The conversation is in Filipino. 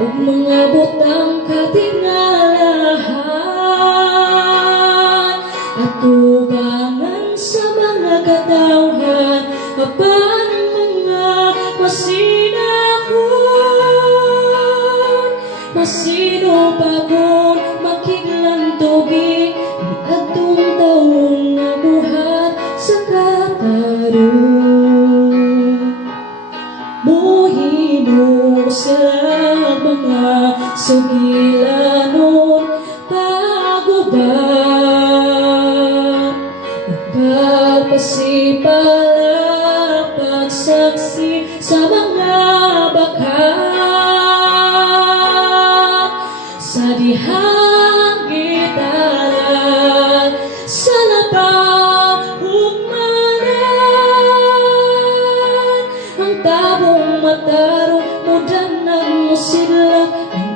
ug mga butang katingalahan, atubangan sa mga katawhan, apan mga masinahon, masinupagod makiglang tubig, di atong taong nabuhat sa katarong. Mohimo sila mga sugilanon pagubat, magpasipala pagsaksi sa mga bakat, sa dihang gitaran sa napahugmanan, ang tabong matarong mudan ng musila, ang